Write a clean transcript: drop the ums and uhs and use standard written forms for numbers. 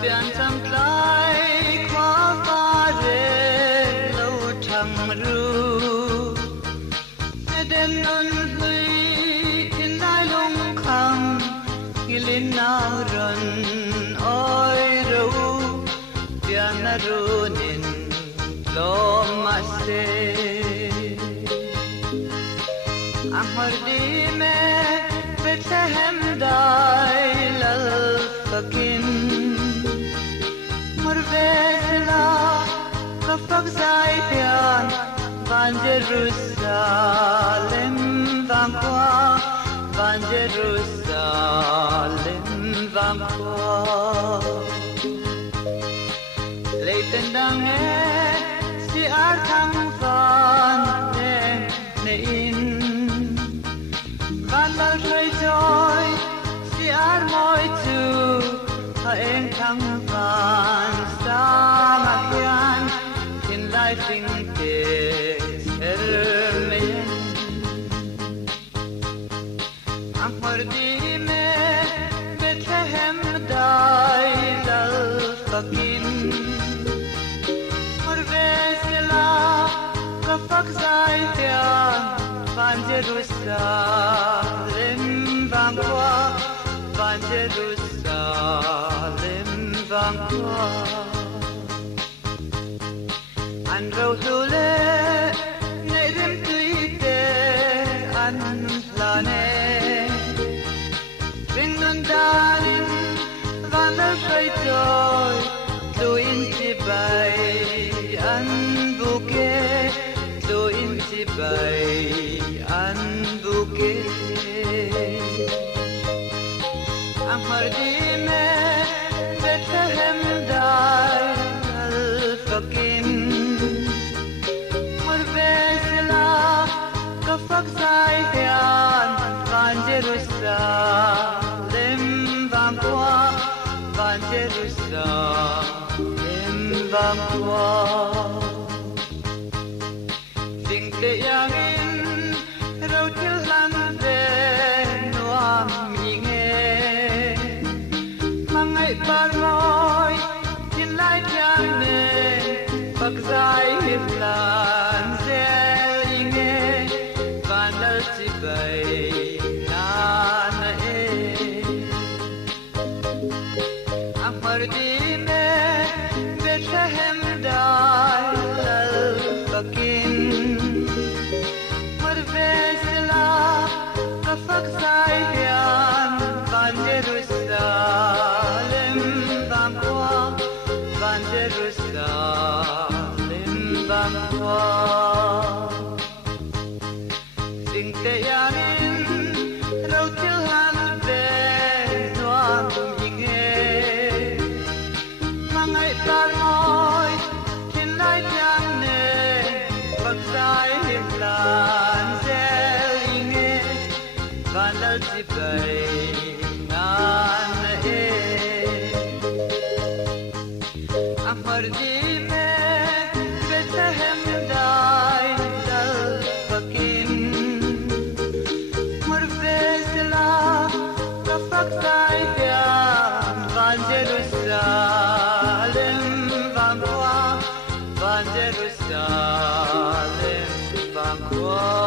pian sam tlai khwa fa re lo thang ru den non hui in dai long kham gilin nau ron oi ru pian na ru nin lo ma se amar di me betlehem dai lal fakin murvela kafak zai pian van Jerusalem van qua van Jerusalem van qua leiten dang si ar thang van ne in van dal rơi joy si ar moi tu ha em thang van sa ma kian in lai ting te ermeyen amar di me Bethlehem dai dal fakin murvesela kafak zai tian van Jerusalem van qua van Jerusalem van qua an rau tu le ne rim tui te an la ne ring non dalin van al fai toy tu in ti bai an bouquet tu in ti bai an bouquet amar di me Bethlehem dai al fakin kafak zai tian van Jerusalem van qua van Jerusalem van qua ding te yang in rau til lan ve nuam inge mangai par moi tin lai tiang ne fak zai him lan bai na na e amar di me Bethlehem dai lal fakin marvesela kafak zai tian van Jerusalem van qua van Jerusalem van qua ding te yang in rau til han ve nuam inge mangai tar moi tin lai yang ne bak sai him lan zel inge van dal ti bai nan e amar di me Bethlehem dai dal fakin kafak zai tian van Jerusalem van qua van Jerusalem van qua